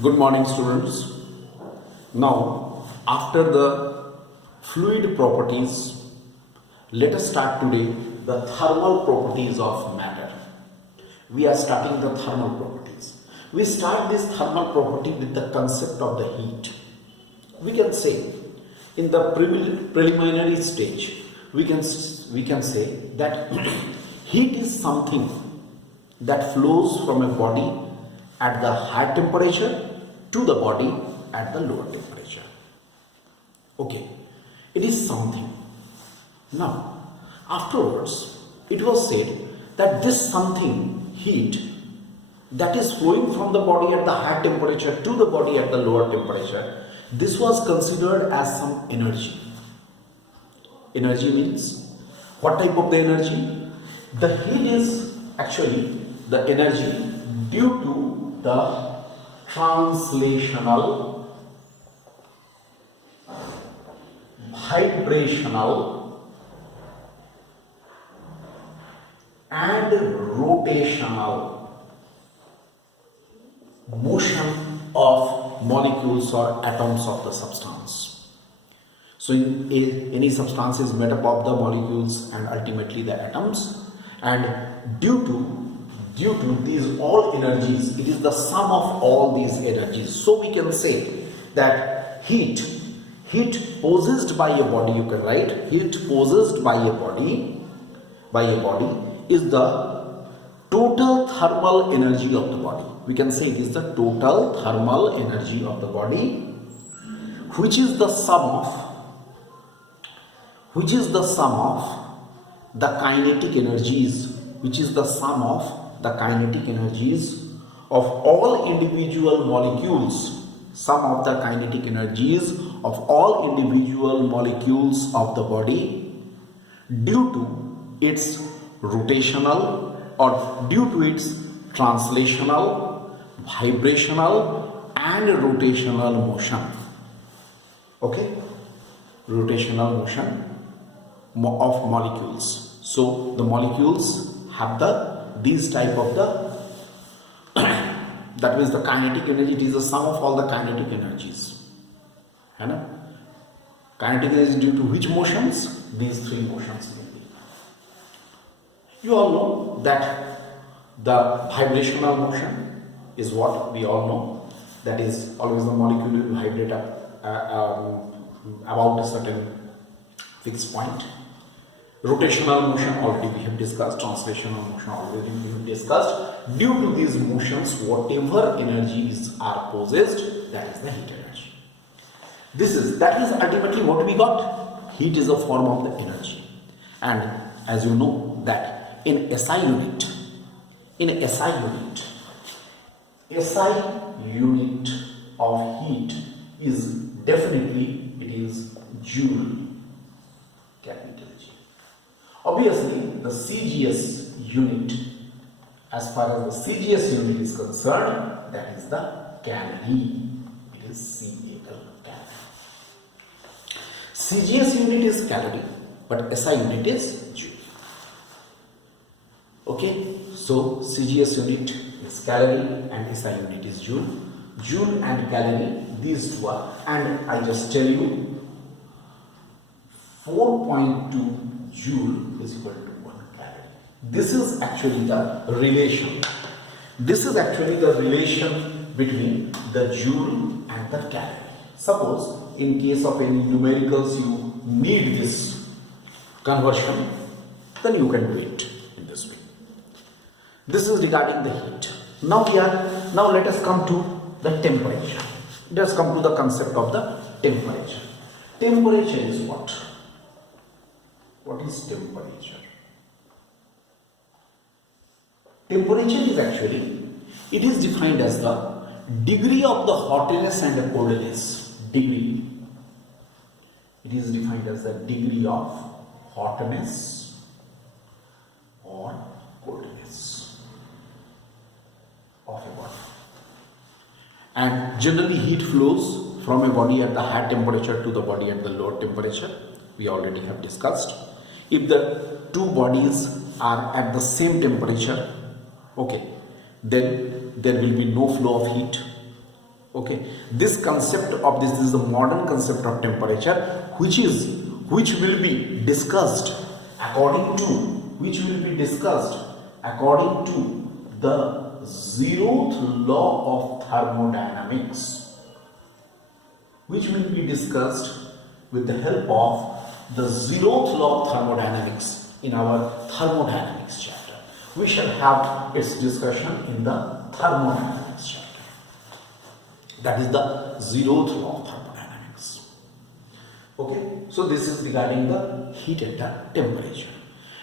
Good morning, students. Now, after the fluid properties, let us start today the thermal properties of matter. We are starting the thermal properties. We start this thermal property with the concept of the heat. We can say in the preliminary stage, we can say that heat is something that flows from a body at the high temperature to the body at the lower temperature. Okay, it is something. Now, afterwards, it was said that this something, heat, that is flowing from the body at the high temperature to the body at the lower temperature, this was considered as some energy. Energy means, what type of the energy? The heat is actually the energy due to the translational, vibrational and rotational motion of molecules or atoms of the substance. So any substance is made up of the molecules and ultimately the atoms, and due to these all energies, it is the sum of all these energies. So we can say that heat possessed by a body, you can write heat possessed by a body is the total thermal energy of the body. We can say it is the total thermal energy of the body, which is the sum of the kinetic energies, of all individual molecules, of the body due to its rotational or due to its translational, vibrational and rotational motion. Okay, rotational motion of molecules. So the molecules have these type of the that means the kinetic energy. It is the sum of all the kinetic energies. Kinetic energy due to which motions? These three motions mainly. You all know that the vibrational motion is what we all know. That is always the molecule will vibrate about a certain fixed point. Rotational motion already we have discussed, translational motion already we have discussed. Due to these motions, whatever energies are possessed, that is the heat energy. That is ultimately what we got. Heat is a form of the energy. And as you know that in SI unit of heat is definitely, it is joule, capital G. Obviously, the CGS unit, as far as the CGS unit is concerned, that is the calorie. It is CAL, calorie. CGS unit is calorie, but SI unit is joule. Okay, so CGS unit is calorie and SI unit is joule. Joule and calorie, these two are, and I just tell you 4.2 joule is equal to 1 calorie. This is actually the relation. Between the joule and the calorie. Suppose in case of any numericals you need this conversion, then you can do it in this way. This is regarding the heat. Now let us come to the temperature. Let us come to the concept of the temperature. Temperature is what? What is temperature? Temperature is actually, it is defined as the degree of the hotness and the coldness. Degree. It is defined as the degree of hotness or coldness of a body. And generally heat flows from a body at the high temperature to the body at the lower temperature. We already have discussed. If the two bodies are at the same temperature, okay, then there will be no flow of heat. Okay, this concept of this is the modern concept of temperature, which will be discussed according to the zeroth law of thermodynamics, which will be discussed with the help of the zeroth law of thermodynamics in our thermodynamics chapter. We shall have its discussion in the thermodynamics chapter. That is the zeroth law of thermodynamics. Okay, so this is regarding the heat and the temperature.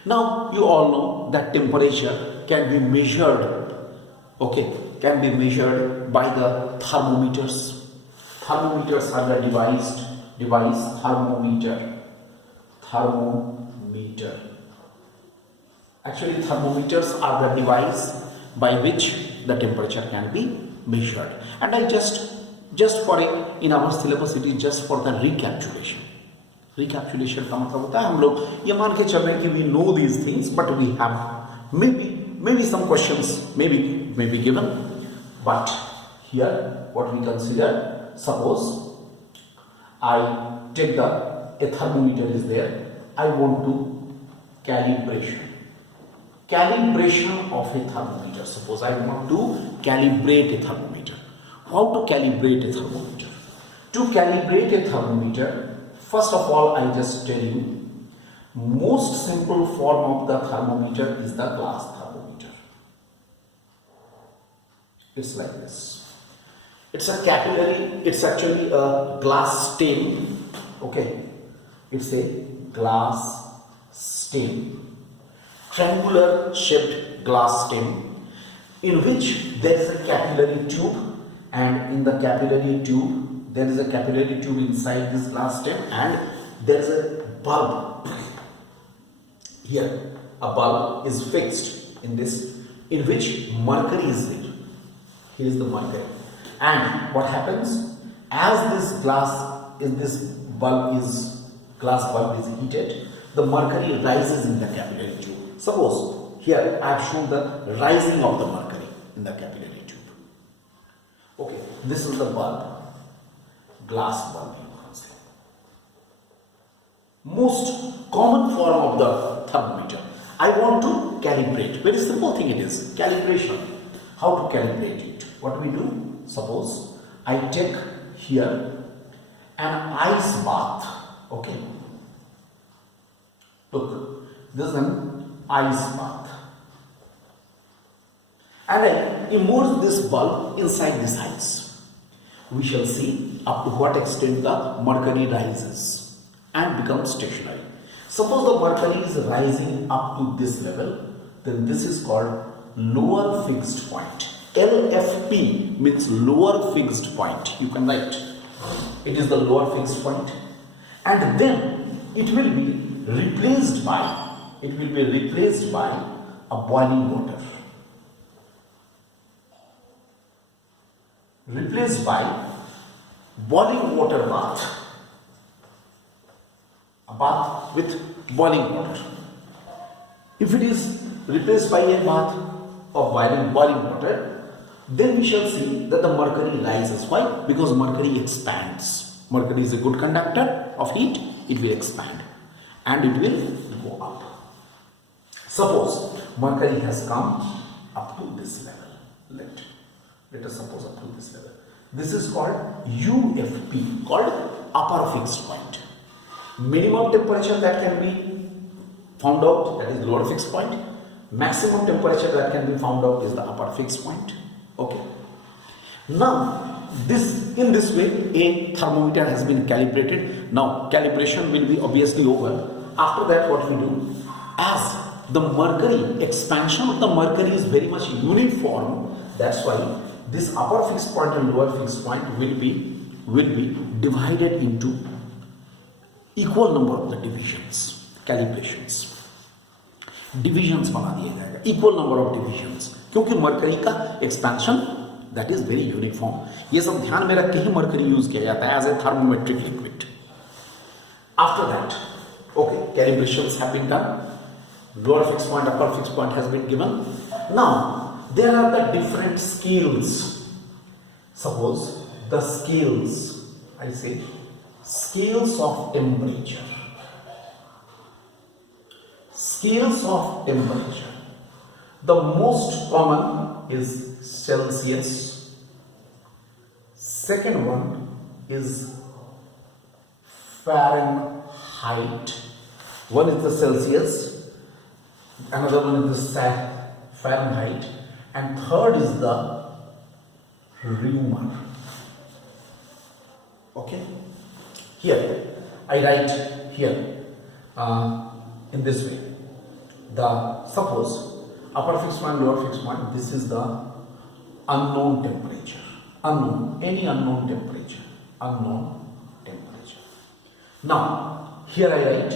Now you all know that temperature can be measured, can be measured by the thermometers. Thermometers are the device thermometer. Actually, thermometers are the device by which the temperature can be measured. And I just for in our syllabus it is just for the recapitulation का मतलब होता है हम लोग ये मान के चल रहे हैं कि we know these things, but we have maybe some questions may be given. But here what we consider, suppose I take a thermometer is there, I want to calibration of a thermometer. Suppose I want to calibrate a thermometer. How to calibrate a thermometer? To calibrate a thermometer, first of all, I just tell you, most simple form of the thermometer is the glass thermometer. It's like this. It's a capillary, it's actually a glass stem. Okay, it's a glass stem. Triangular shaped glass stem in which there is a capillary tube, and in the capillary tube there is a capillary tube inside this glass stem, and there is a bulb. Here a bulb is fixed in this, in which mercury is there. Here is the mercury, and what happens as this glass bulb is heated, the mercury rises in the capillary tube. Suppose here I have shown the rising of the mercury in the capillary tube. Okay, this is the bulb, glass bulb you can say. Most common form of the thermometer. I want to calibrate. Very simple thing it is. Calibration. How to calibrate it? What we do? Suppose I take here an ice bath. Okay. Look, this is an ice bath, and I immerse this bulb inside this ice. We shall see up to what extent the mercury rises and becomes stationary. Suppose the mercury is rising up to this level, then this is called lower fixed point. LFP means lower fixed point. You can write it is the lower fixed point, and then it will be replaced by a boiling water. Replaced by boiling water bath. A bath with boiling water. If it is replaced by a bath of boiling water, then we shall see that the mercury rises. Why? Because mercury expands. Mercury is a good conductor of heat. It will expand and it will go up. Suppose mercury has come up to this level. Let us suppose up to this level. This is called UFP, called upper fixed point. Minimum temperature that can be found out, that is lower fixed point. Maximum temperature that can be found out is the upper fixed point. Okay. Now, in this way, a thermometer has been calibrated. Now, calibration will be obviously over. After that, what we do, as the mercury, expansion of the mercury is very much uniform, that's why this upper fixed point and lower fixed point will be divided into equal number of the divisions, calibrations. Divisions बना दिया जाएगा, equal number of divisions, क्योंकि mercury का expansion that is very uniform. ये सब ध्यान में रख के ही मरकरी यूज किया जाता है as a thermometric liquid. After that, okay, calibrations have been done. Lower fixed point, upper fixed point has been given. Now, there are the different scales. Suppose the scales, I say scales of temperature. Scales of temperature. The most common is Celsius. Second one is Fahrenheit. One is the Celsius, another one is the Fahrenheit, and third is the Reaumur. Okay, here I write here in this way. Suppose upper fixed point, lower fixed point. This is the unknown temperature. Any unknown temperature. Now here I write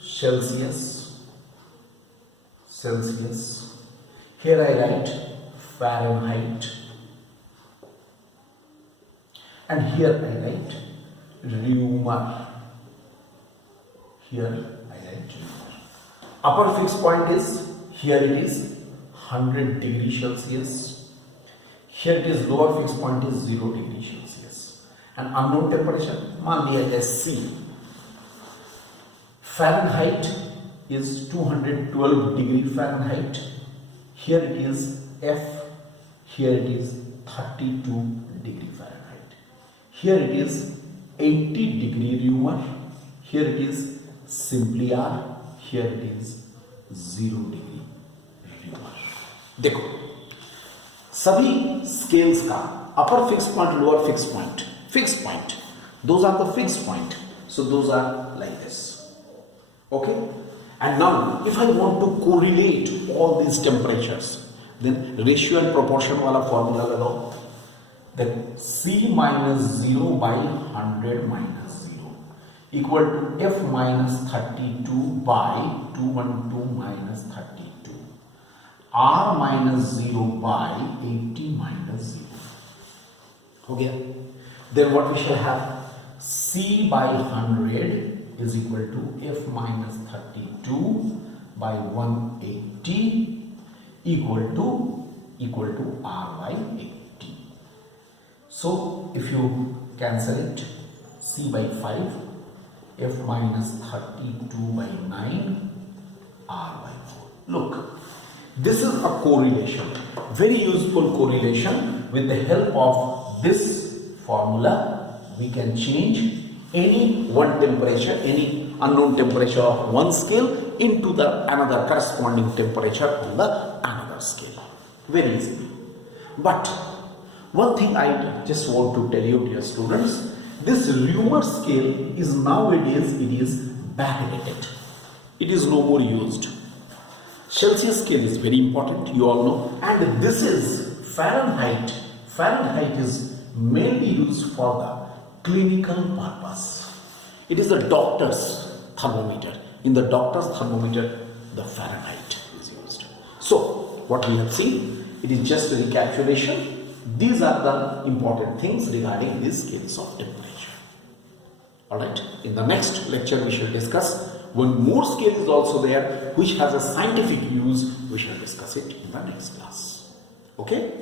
Celsius. Here I write Fahrenheit. And here I write Reaumur. Upper fixed point is, here it is 100 degrees Celsius. Here it is, lower fixed point is 0 degrees Celsius. And unknown temperature, मान लिया जाए C. Fahrenheit is 212 degree Fahrenheit. Here it is F. Here it is 32 degree Fahrenheit. Here it is 80 degree Reaumur. Here it is simply R. Here it is 0 degree Reaumur. देखो सभी scales का upper fix point, lower fix point, those are the fixed point. So those are like this. Okay, and now if I want to correlate all these temperatures, then ratio and proportion वाला formula लगाओ. Then C minus 0 by 100 minus 0 equal to F minus 32 by 212 minus 32. R minus 0 by 80 minus 0. Okay. Then what we shall have? C by 100 is equal to F minus 32 by 180 equal to R by 80. So if you cancel it, C by 5, F minus 32 by 9, R by 4. Look, this is a correlation, very useful correlation. With the help of this formula, we can change any one temperature, any unknown temperature of one scale into the another corresponding temperature on the another scale. Very easily. But one thing I just want to tell you, dear students, this Reaumur scale is nowadays backdated. It is no more used. Celsius scale is very important, you all know, and this is Fahrenheit. Fahrenheit is mainly used for the clinical purpose. It is the doctor's thermometer. In the doctor's thermometer, the Fahrenheit is used. So, what we have seen, it is just a recapitulation. These are the important things regarding these scales of temperature. Alright, in the next lecture we shall discuss one more scale is also there which has a scientific use. We shall discuss it in the next class. Okay.